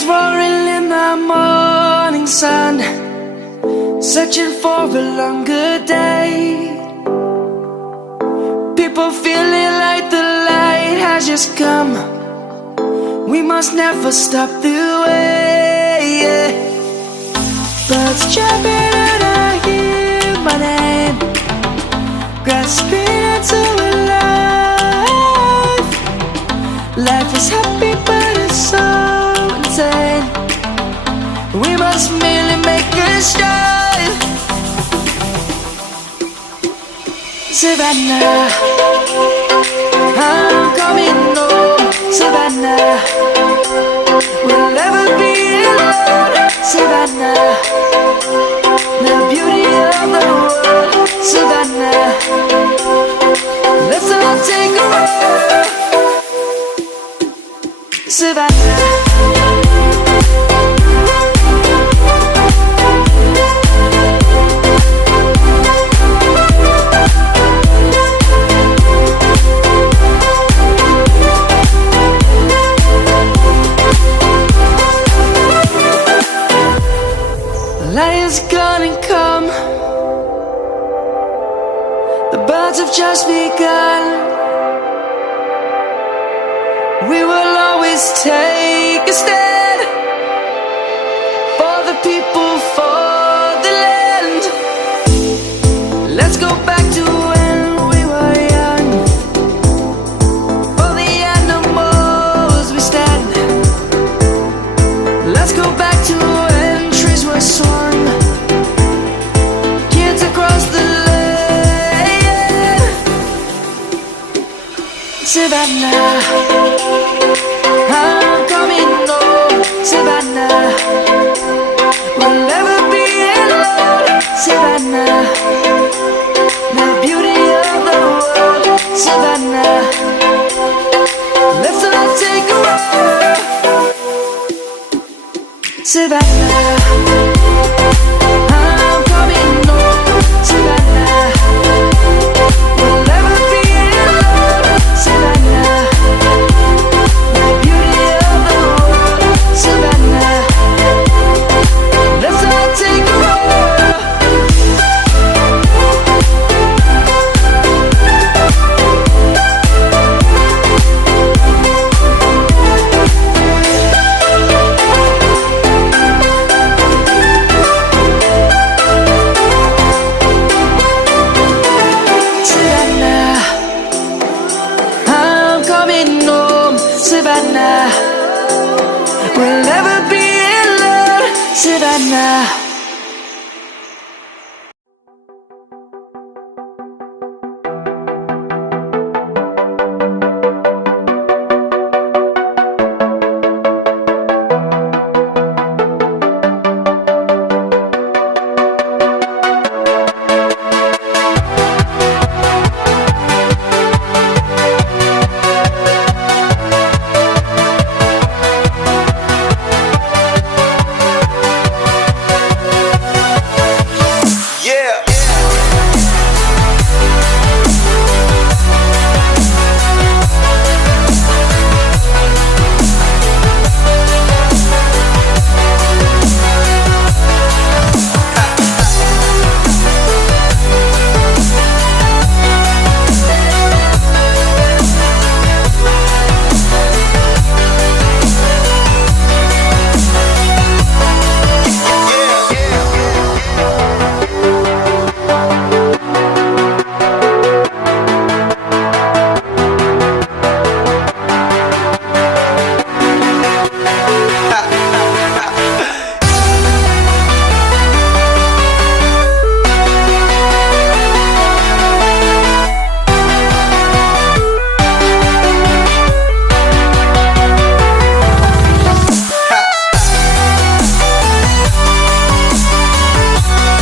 Lions roaring in the morning sun, searching for a longer day. People feeling like the light has just come. We must never stop the way, yeah. Birds chirping and I hear my name, grasping into a life. Life is happy but it's so insane. We must merely make a strive. Savannah, I'm coming home. Savannah, we'll never be alone. Savannah, the beauty of the world. Savannah, let's all take a ride. Savannah. Lion's gonna come. The birds have just begun. We will always take a stand for the people, for the land. Let's go back to when we were young. For the animals we stand. Let's go back to when trees were swung. Kids across the land. Savannah, I'm coming home. Savannah, we'll never be alone. Savannah, the beauty of the world. Savannah, let's all take a ride. Savannah, I'm coming home. Savannah, we'll never be alone. Savannah, the beauty of the world. Savannah, let's all take a ride. Savannah, I'm coming home. Savannah, we'll never be alone. Savannah.